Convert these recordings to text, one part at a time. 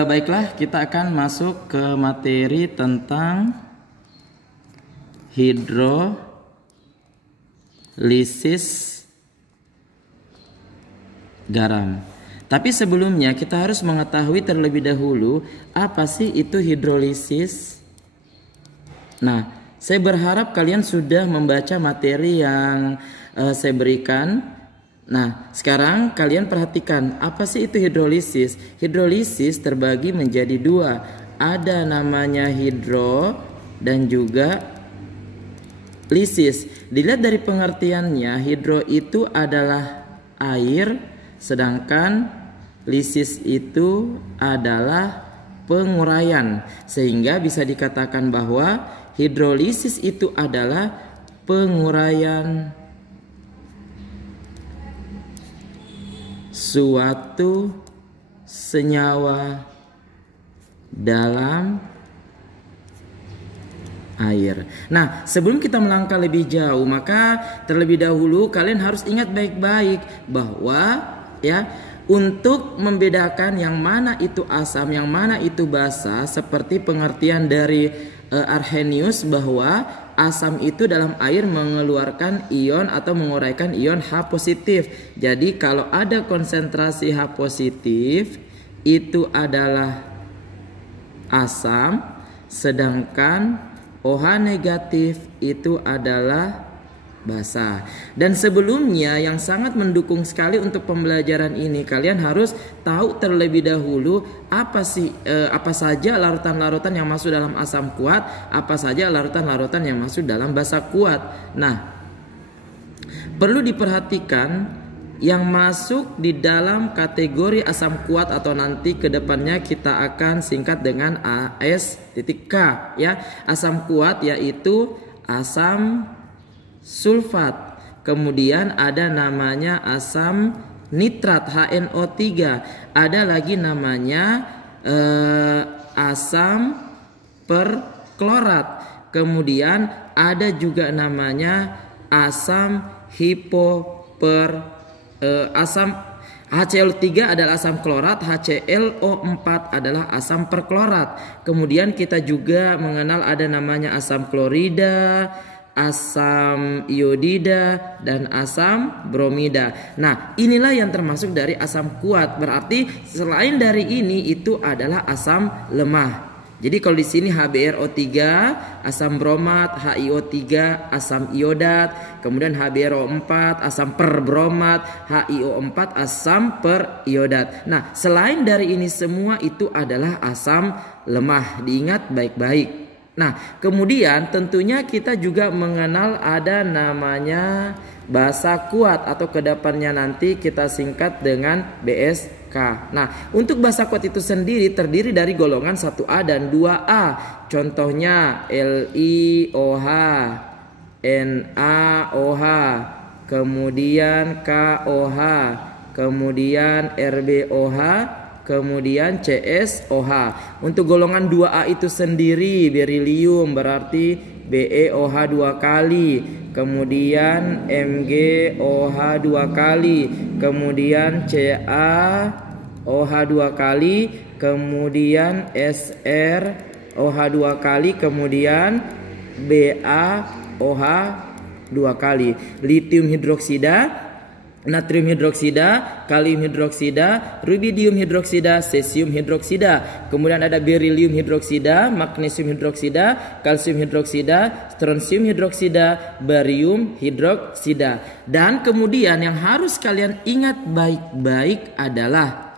Baiklah, kita akan masuk ke materi tentang hidrolisis garam. Tapi sebelumnya kita harus mengetahui terlebih dahulu apa sih itu hidrolisis. Nah, saya berharap kalian sudah membaca materi yang saya berikan. Nah, sekarang kalian perhatikan apa sih itu hidrolisis. Hidrolisis terbagi menjadi dua. Ada namanya hidro dan juga lisis. Dilihat dari pengertiannya, hidro itu adalah air, sedangkan lisis itu adalah penguraian. Sehingga bisa dikatakan bahwa hidrolisis itu adalah penguraian suatu senyawa dalam air. Nah, sebelum kita melangkah lebih jauh, maka terlebih dahulu kalian harus ingat baik-baik bahwa untuk membedakan yang mana itu asam, yang mana itu basa, seperti pengertian dari Arrhenius bahwa asam itu dalam air mengeluarkan ion atau menguraikan ion H positif. Jadi kalau ada konsentrasi H positif itu adalah asam, sedangkan OH negatif itu adalah basa. Dan sebelumnya yang sangat mendukung sekali untuk pembelajaran ini, kalian harus tahu terlebih dahulu apa saja larutan-larutan yang masuk dalam asam kuat, apa saja larutan-larutan yang masuk dalam basa kuat. Nah, perlu diperhatikan yang masuk di dalam kategori asam kuat atau nanti kedepannya kita akan singkat dengan AS.K ya. Asam kuat yaitu asam sulfat, kemudian ada namanya asam nitrat HNO3, ada lagi namanya asam perklorat, kemudian ada juga namanya asam asam HCl3 adalah asam klorat, HClO4 adalah asam perklorat. Kemudian kita juga mengenal ada namanya asam klorida, asam iodida, dan asam bromida. Nah, inilah yang termasuk dari asam kuat. Berarti selain dari ini itu adalah asam lemah. Jadi kalau di sini HBrO3, asam bromat, HiO3, asam iodat, kemudian HBrO4, asam perbromat, HiO4, asam periodat. Nah, selain dari ini semua itu adalah asam lemah. Diingat baik-baik. Nah, kemudian tentunya kita juga mengenal ada namanya basa kuat atau kedepannya nanti kita singkat dengan BSK. Nah, untuk basa kuat itu sendiri terdiri dari golongan 1A dan 2A. Contohnya LiOH, NaOH, kemudian KOH, kemudian RbOH, kemudian CSOH. Untuk golongan 2A itu sendiri berilium berarti BeOH 2 kali, kemudian MgOH 2 kali, kemudian CaOH 2 kali, kemudian SrOH 2 kali, kemudian BaOH 2 kali. Litium hidroksida, natrium hidroksida, kalium hidroksida, rubidium hidroksida, cesium hidroksida. Kemudian ada berilium hidroksida, magnesium hidroksida, kalsium hidroksida, strontium hidroksida, barium hidroksida. Dan kemudian yang harus kalian ingat baik-baik adalah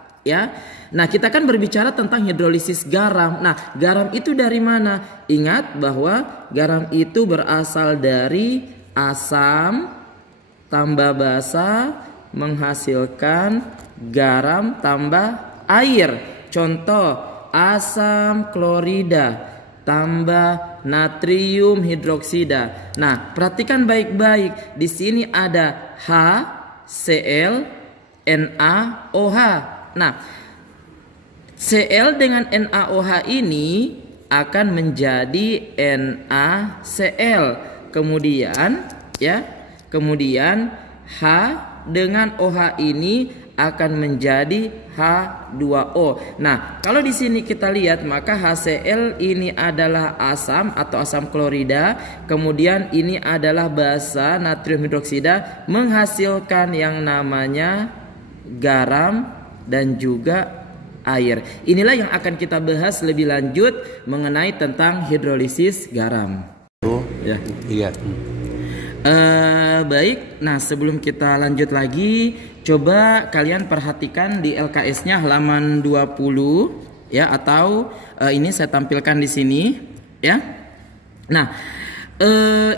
nah, kita kan berbicara tentang hidrolisis garam. Nah, garam itu dari mana? Ingat bahwa garam itu berasal dari asam tambah basa menghasilkan garam tambah air. Contoh, asam klorida tambah natrium hidroksida. Nah, perhatikan baik-baik. Di sini ada HCl, NaOH. Nah, Cl dengan NaOH ini akan menjadi NaCl. Kemudian Kemudian H dengan OH ini akan menjadi H2O. Nah, kalau di sini kita lihat maka HCl ini adalah asam atau asam klorida, kemudian ini adalah basa natrium hidroksida menghasilkan yang namanya garam dan juga air. Inilah yang akan kita bahas lebih lanjut mengenai tentang hidrolisis garam. Ya. Iya. Baik, nah sebelum kita lanjut lagi, coba kalian perhatikan di LKS-nya halaman 20 ya, atau ini saya tampilkan di sini ya. Nah,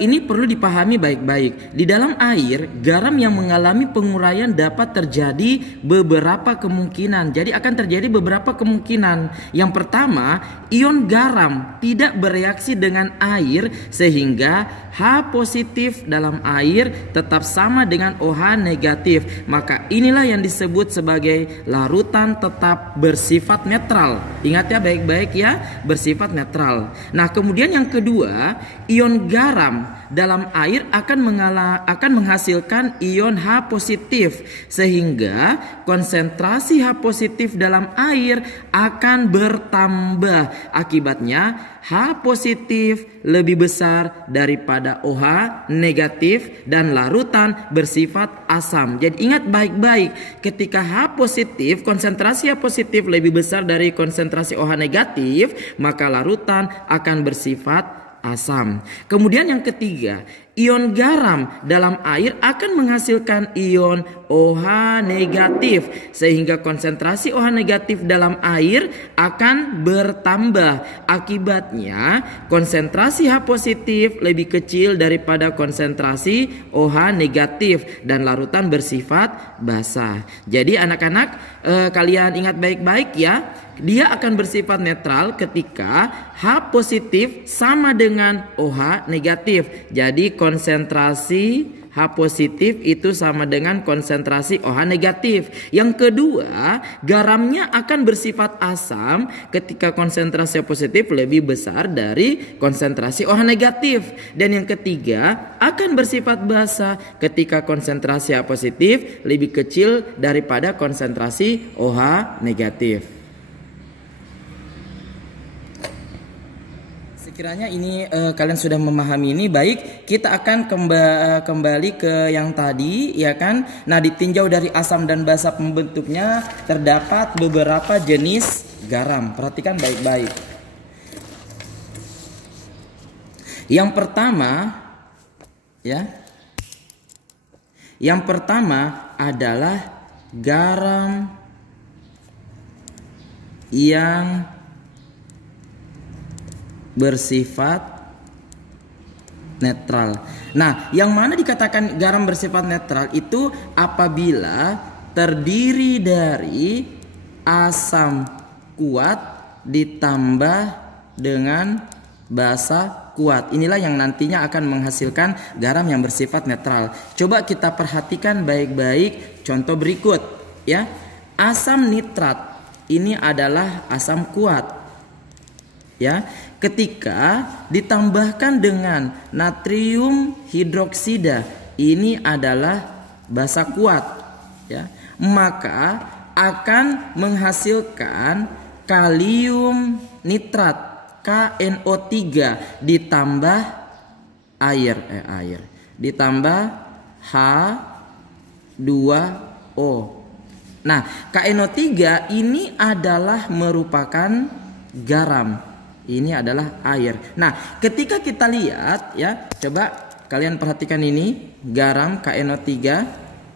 ini perlu dipahami baik-baik. Di dalam air, garam yang mengalami penguraian dapat terjadi beberapa kemungkinan. Jadi akan terjadi beberapa kemungkinan. Yang pertama, ion garam tidak bereaksi dengan air sehingga H positif dalam air tetap sama dengan OH negatif. Maka inilah yang disebut sebagai larutan tetap bersifat netral. Ingat ya baik-baik ya, bersifat netral. Nah, kemudian yang kedua, ion garam dalam air akan menghasilkan ion H positif sehingga konsentrasi H positif dalam air akan bertambah. Akibatnya H positif lebih besar daripada OH negatif dan larutan bersifat asam. Jadi ingat baik-baik, ketika H positif, konsentrasi H positif lebih besar dari konsentrasi OH negatif, maka larutan akan bersifat asam. Kemudian yang ketiga, ion garam dalam air akan menghasilkan ion OH negatif sehingga konsentrasi OH negatif dalam air akan bertambah. Akibatnya konsentrasi H positif lebih kecil daripada konsentrasi OH negatif dan larutan bersifat basah. Jadi anak-anak kalian ingat baik-baik ya. Dia akan bersifat netral ketika H positif sama dengan OH negatif. Jadi konsentrasi H positif itu sama dengan konsentrasi OH negatif. Yang kedua, garamnya akan bersifat asam ketika konsentrasi H positif lebih besar dari konsentrasi OH negatif. Dan yang ketiga, akan bersifat basa ketika konsentrasi H positif lebih kecil daripada konsentrasi OH negatif. Kiranya ini kalian sudah memahami ini. Baik, kita akan kembali ke yang tadi ya kan. Nah, ditinjau dari asam dan basa pembentuknya terdapat beberapa jenis garam. Perhatikan baik-baik. Yang pertama ya. Yang pertama adalah garam yang bersifat netral. Nah, yang mana dikatakan garam bersifat netral itu apabila terdiri dari asam kuat ditambah dengan basa kuat. Inilah yang nantinya akan menghasilkan garam yang bersifat netral. Coba kita perhatikan baik-baik contoh berikut ya. Asam nitrat ini adalah asam kuat. Ya, ketika ditambahkan dengan natrium hidroksida ini adalah basa kuat ya, maka akan menghasilkan kalium nitrat KNO3 ditambah air ditambah H2O. Nah, KNO3 ini adalah merupakan garam. Ini adalah air. Nah, ketika kita lihat ya, coba kalian perhatikan ini garam KNO3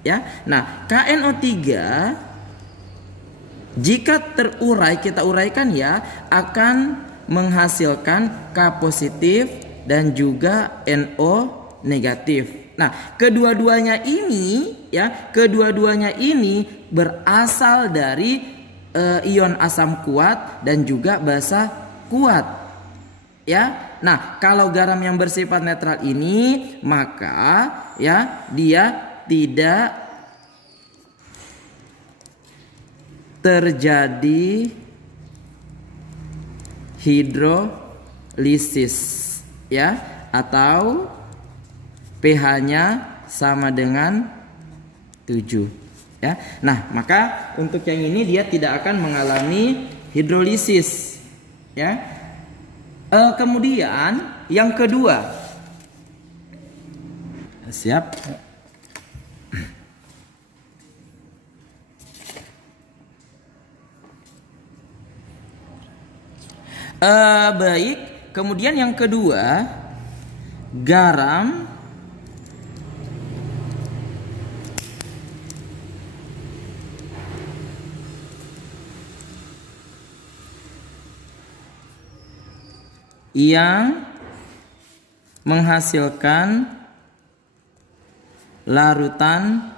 ya. Nah, KNO3 jika terurai, kita uraikan ya, akan menghasilkan K positif dan juga NO negatif. Nah, kedua-duanya ini berasal dari ion asam kuat dan juga basa kuat ya. Nah, kalau garam yang bersifat netral ini maka ya dia tidak terjadi hidrolisis ya, atau pH-nya sama dengan 7. Ya. Nah, maka untuk yang ini dia tidak akan mengalami hidrolisis. Ya. Kemudian yang kedua. Siap. Baik. Kemudian yang kedua, garam yang menghasilkan larutan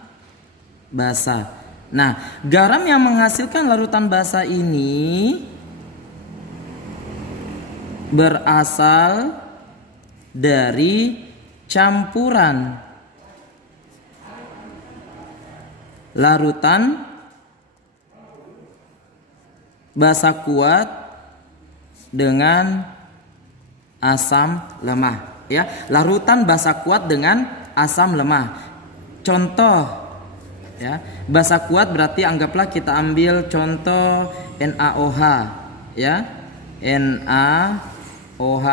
basa. Nah, garam yang menghasilkan larutan basa ini berasal dari campuran larutan basa kuat dengan asam lemah, ya. Larutan basa kuat dengan asam lemah. Contoh, ya, basa kuat berarti anggaplah kita ambil contoh NaOH, ya. NaOH.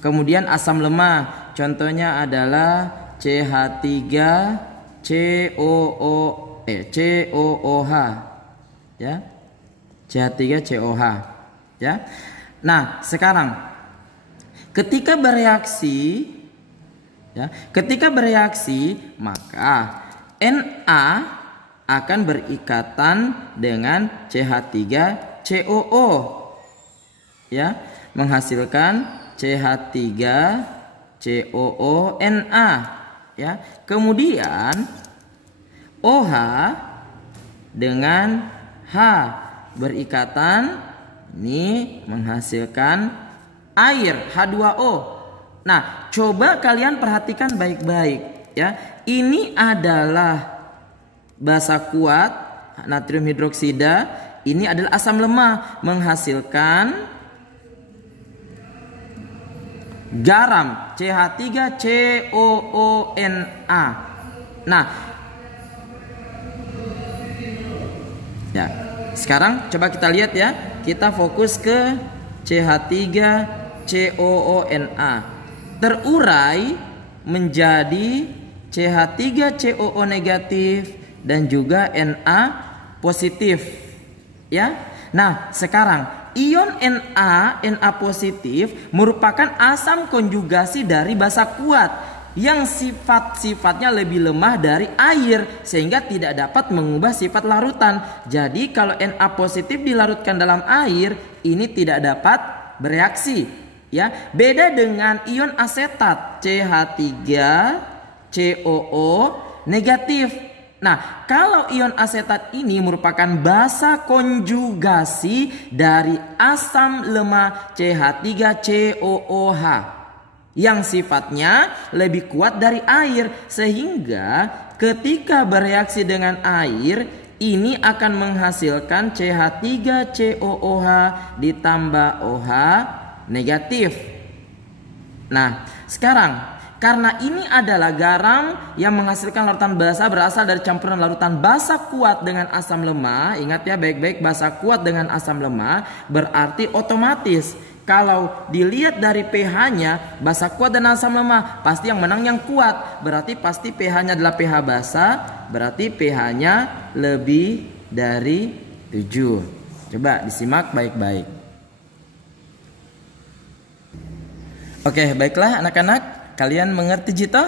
Kemudian asam lemah, contohnya adalah CH3COOH, ya. CH3COH, ya. Nah, sekarang ketika bereaksi, ya, maka Na akan berikatan dengan CH3COO, ya, menghasilkan CH3COONa, ya. Kemudian OH dengan H berikatan, ini menghasilkan air H2O. Nah, coba kalian perhatikan baik-baik, ya. Ini adalah basa kuat natrium hidroksida, ini adalah asam lemah menghasilkan garam CH3COONa. Nah, ya, sekarang coba kita lihat, ya. Kita fokus ke CH3COONa. Terurai menjadi CH3COO negatif dan juga Na positif, ya. Nah, sekarang ion Na positif merupakan asam konjugasi dari basa kuat yang sifat-sifatnya lebih lemah dari air sehingga tidak dapat mengubah sifat larutan. Jadi kalau Na positif dilarutkan dalam air, ini tidak dapat bereaksi, ya. Beda dengan ion asetat CH3COO negatif. Nah, kalau ion asetat ini merupakan basa konjugasi dari asam lemah CH3COOH yang sifatnya lebih kuat dari air, sehingga ketika bereaksi dengan air ini akan menghasilkan CH3COOH ditambah OH negatif. Nah, sekarang karena ini adalah garam yang menghasilkan larutan basa berasal dari campuran larutan basa kuat dengan asam lemah. Ingat ya baik-baik, basa kuat dengan asam lemah berarti otomatis kalau dilihat dari pH-nya, basa kuat dan asam lemah, pasti yang menang yang kuat. Berarti pasti pH-nya adalah pH basa, berarti pH-nya lebih dari 7. Coba disimak baik-baik. Oke, baiklah anak-anak, kalian mengerti Jito?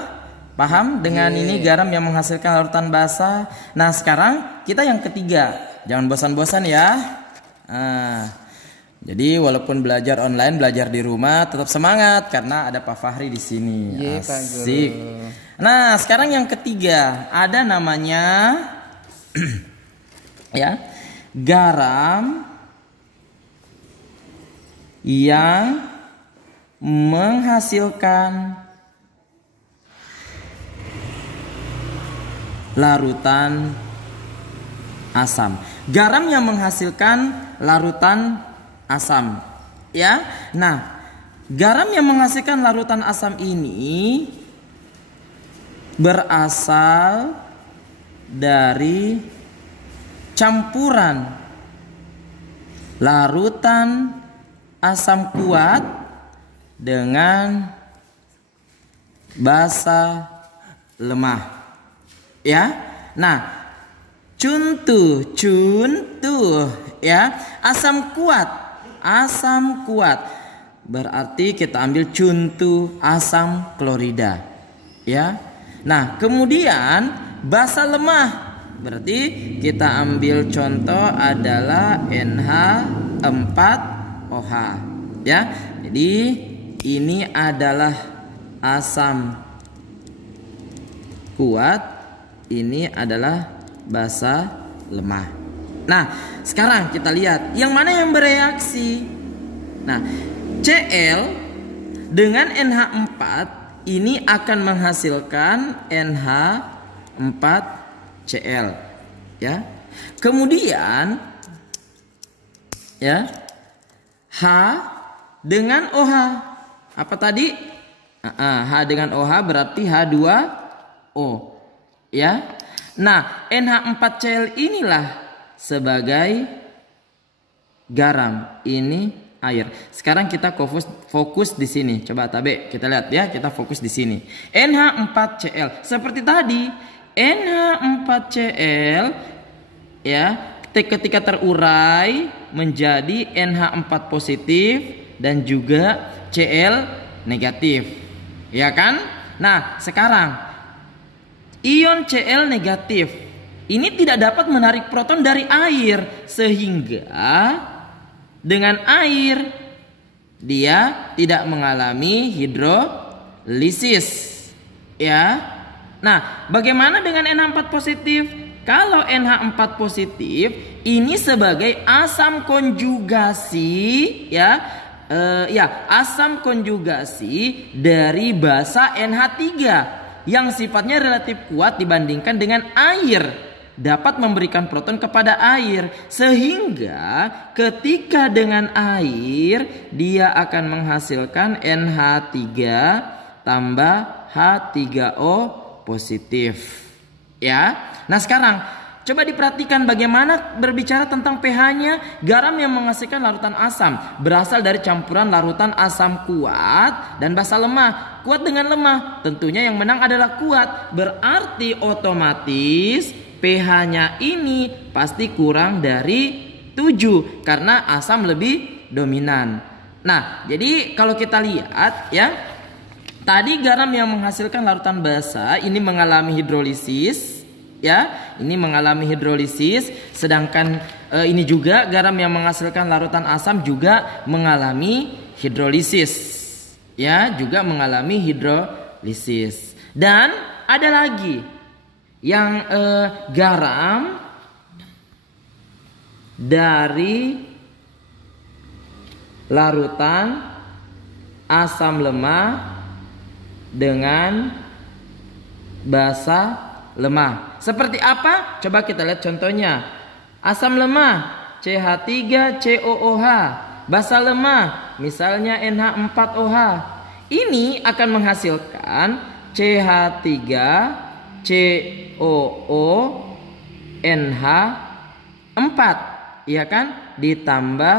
Paham dengan ini garam yang menghasilkan larutan basa. Nah, sekarang kita yang ketiga. Jangan bosan-bosan ya. Jadi walaupun belajar online, belajar di rumah, tetap semangat karena ada Pak Fahri di sini. Asik. Nah, sekarang yang ketiga ada namanya ya, garam yang menghasilkan larutan asam. Garam yang menghasilkan larutan asam, ya. Nah, garam yang menghasilkan larutan asam ini berasal dari campuran larutan asam kuat dengan basa lemah. Ya. Nah, contoh ya, asam kuat. Berarti kita ambil contoh asam klorida. Ya. Nah, kemudian basa lemah. Berarti kita ambil contoh adalah NH4OH. Ya. Jadi ini adalah asam kuat, ini adalah basa lemah. Nah, sekarang kita lihat yang mana yang bereaksi. Nah, Cl dengan NH4 ini akan menghasilkan NH4Cl, ya. Kemudian ya, H dengan OH. Apa tadi? H dengan OH berarti H2O, ya. Nah, NH4Cl inilah sebagai garam, ini air. Sekarang kita fokus di sini. Coba Tabe, kita lihat ya, kita fokus di sini. NH4Cl seperti tadi, NH4Cl ya, ketika terurai menjadi NH4 positif dan juga Cl negatif. Ya kan? Nah, sekarang ion Cl negatif ini tidak dapat menarik proton dari air, sehingga dengan air dia tidak mengalami hidrolisis. Ya. Nah, bagaimana dengan NH4 positif? Kalau NH4 positif ini sebagai asam konjugasi, ya. Asam konjugasi dari basa NH3 yang sifatnya relatif kuat dibandingkan dengan air, dapat memberikan proton kepada air, sehingga ketika dengan air dia akan menghasilkan NH3 tambah H3O positif. Ya. Nah, sekarang coba diperhatikan bagaimana berbicara tentang pH-nya. Garam yang menghasilkan larutan asam berasal dari campuran larutan asam kuat dan basa lemah. Kuat dengan lemah, tentunya yang menang adalah kuat. Berarti otomatis pH-nya ini pasti kurang dari 7 karena asam lebih dominan. Nah, jadi kalau kita lihat ya, tadi garam yang menghasilkan larutan basa ini mengalami hidrolisis. Ya, ini mengalami hidrolisis, sedangkan ini juga garam yang menghasilkan larutan asam juga mengalami hidrolisis. Ya, juga mengalami hidrolisis. Dan ada lagi yang garam dari larutan asam lemah dengan basa lemah. Seperti apa? Coba kita lihat contohnya. Asam lemah CH3COOH, basa lemah misalnya NH4OH. Ini akan menghasilkan CH3COONH4, iya kan? Ditambah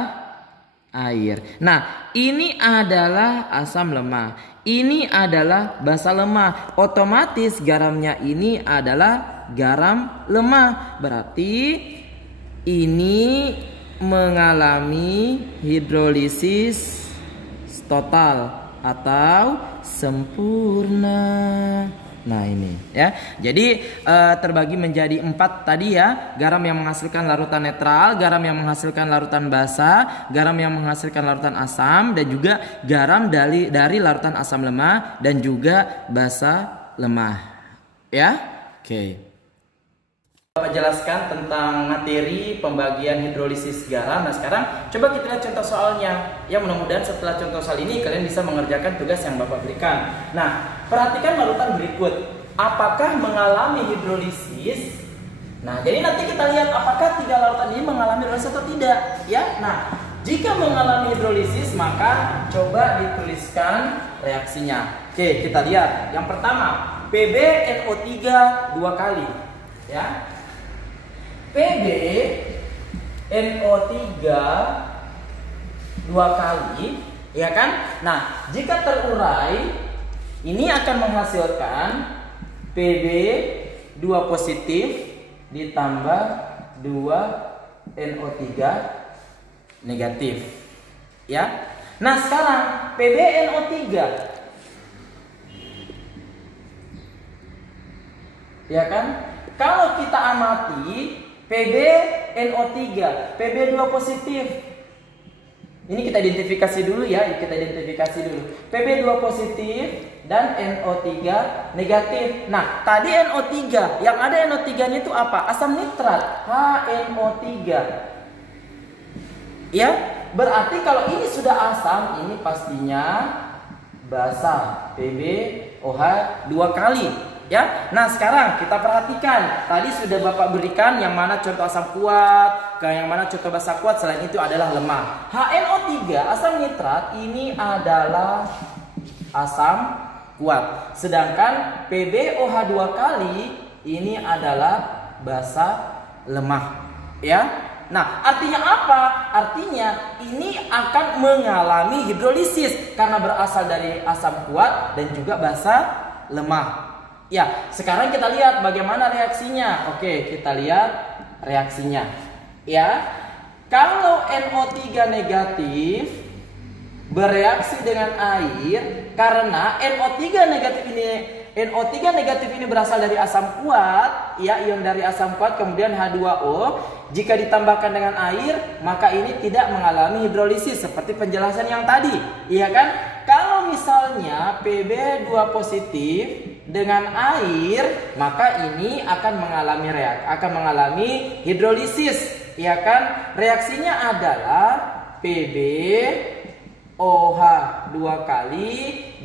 air. Nah, ini adalah asam lemah. Ini adalah basa lemah. Otomatis garamnya ini adalah garam lemah. Berarti ini mengalami hidrolisis total atau sempurna. Nah, ini ya. Jadi terbagi menjadi 4 tadi ya. Garam yang menghasilkan larutan netral, garam yang menghasilkan larutan basa, garam yang menghasilkan larutan asam, dan juga garam dari larutan asam lemah dan juga basa lemah. Ya. Oke. Bapak jelaskan tentang materi pembagian hidrolisis garam. Nah, sekarang coba kita lihat contoh soalnya. Ya, mudah-mudahan setelah contoh soal ini kalian bisa mengerjakan tugas yang Bapak berikan. Nah, perhatikan larutan berikut. Apakah mengalami hidrolisis? Nah, jadi nanti kita lihat apakah 3 larutan ini mengalami hidrolisis atau tidak. Ya, nah, jika mengalami hidrolisis maka coba dituliskan reaksinya. Oke, kita lihat. Yang pertama, PbNO3 2 kali. ya. Pb NO3 2 kali, ya kan? Nah, jika terurai ini akan menghasilkan Pb 2 positif ditambah 2 NO3 negatif, ya. Nah, sekarang Pb NO3, ya kan? Kalau kita amati Pb NO3, Pb 2 positif. Ini kita identifikasi dulu ya, kita identifikasi dulu. Pb 2 positif dan NO3 negatif. Nah, tadi NO3, yang ada NO3-nya itu apa? Asam nitrat, HNO3. Ya, berarti kalau ini sudah asam, ini pastinya basa, PbOH 2 kali. Ya, nah sekarang kita perhatikan. Tadi sudah Bapak berikan yang mana contoh asam kuat, ke yang mana contoh basa kuat, selain itu adalah lemah. HNO3 asam nitrat ini adalah asam kuat. Sedangkan PbOH 2 kali ini adalah basa lemah. Ya. Nah, artinya apa? Artinya ini akan mengalami hidrolisis karena berasal dari asam kuat dan juga basa lemah. Ya, sekarang kita lihat bagaimana reaksinya. Oke, kita lihat reaksinya. Ya, kalau NO3 negatif bereaksi dengan air, karena NO3 negatif ini berasal dari asam kuat, ya, ion dari asam kuat, kemudian H2O. Jika ditambahkan dengan air, maka ini tidak mengalami hidrolisis seperti penjelasan yang tadi, iya kan? Kalau misalnya Pb 2 positif dengan air, maka ini akan mengalami hidrolisis, ya kan? Reaksinya adalah PbOH 2 kali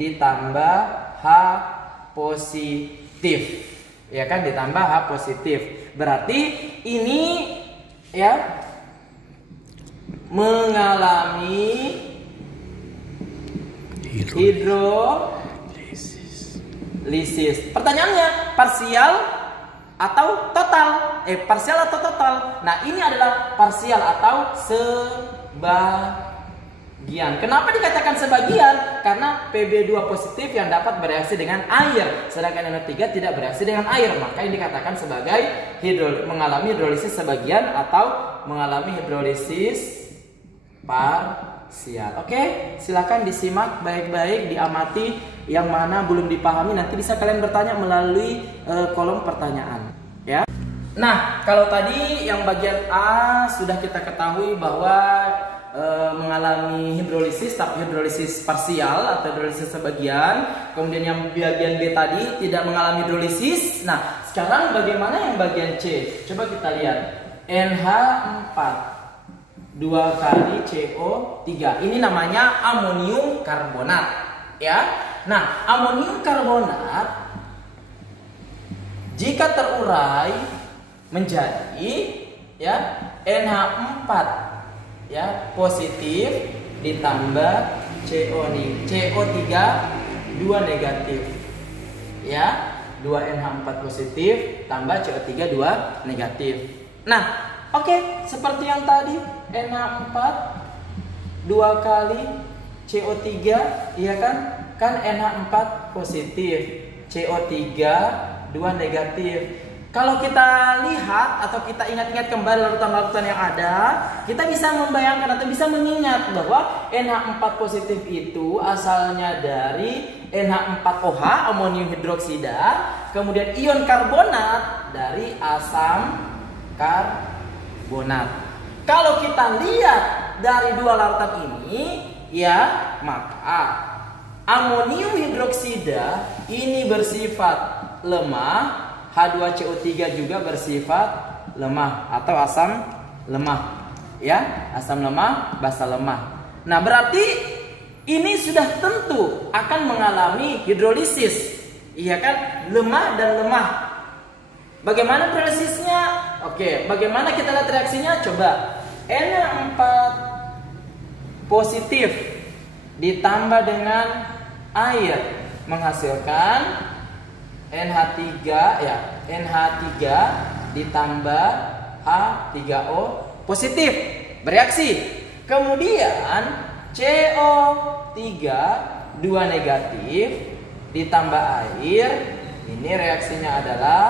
ditambah H positif, ya kan? Ditambah H positif. Berarti ini ya mengalami hidrolisis. Pertanyaannya, parsial atau total? Parsial atau total? Nah, ini adalah parsial atau sebagian. Kenapa dikatakan sebagian? Karena Pb2 positif yang dapat bereaksi dengan air, sedangkan NO3 tidak bereaksi dengan air, maka ini dikatakan sebagai mengalami hidrolisis sebagian atau mengalami hidrolisis parsial. Oke, silakan disimak baik-baik, diamati yang mana belum dipahami, nanti bisa kalian bertanya melalui kolom pertanyaan, ya. Nah, kalau tadi yang bagian A sudah kita ketahui bahwa mengalami hidrolisis, tapi hidrolisis parsial atau hidrolisis sebagian. Kemudian yang bagian B tadi tidak mengalami hidrolisis. Nah, sekarang bagaimana yang bagian C? Coba kita lihat. NH4 2 kali CO3. Ini namanya amonium karbonat, ya. Nah, amonium karbonat jika terurai menjadi ya NH4 ya positif ditambah CO3 2 negatif, ya, 2NH4 positif tambah CO3 2 negatif. Nah, oke, seperti yang tadi NH4 2 kali CO3, iya kan? Kan NH4 positif, CO3 2 negatif. Kalau kita lihat atau kita ingat-ingat kembali larutan-larutan yang ada, kita bisa membayangkan atau bisa mengingat bahwa NH4 positif itu asalnya dari NH4OH, amonium hidroksida, kemudian ion karbonat dari asam karbonat. Kalau kita lihat dari dua larutan ini, ya, maka amonium hidroksida ini bersifat lemah, H2CO3 juga bersifat lemah atau asam lemah, ya, asam lemah, basa lemah. Nah, berarti ini sudah tentu akan mengalami hidrolisis, iya kan? Lemah dan lemah. Bagaimana hidrolisisnya? Oke, bagaimana kita lihat reaksinya? Coba NH4 positif ditambah dengan air menghasilkan NH3 ya, NH3 ditambah H3O positif bereaksi. Kemudian CO3 2 negatif ditambah air, ini reaksinya adalah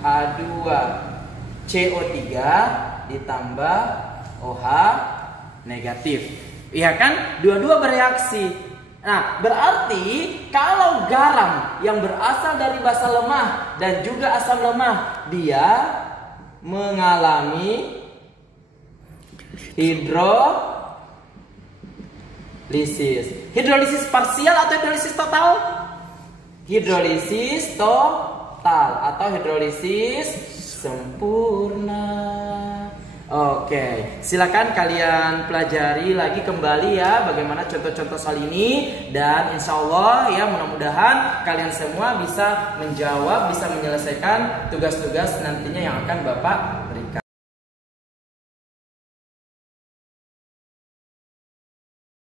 H2CO3 ditambah OH negatif. Iya kan? Dua-dua bereaksi. Nah, berarti kalau garam yang berasal dari basa lemah dan juga asam lemah, dia mengalami hidrolisis. Hidrolisis parsial atau hidrolisis total? Hidrolisis total atau hidrolisis sempurna. Oke, silakan kalian pelajari lagi kembali ya bagaimana contoh-contoh soal ini, dan insya Allah ya mudah-mudahan kalian semua bisa menjawab, bisa menyelesaikan tugas-tugas nantinya yang akan Bapak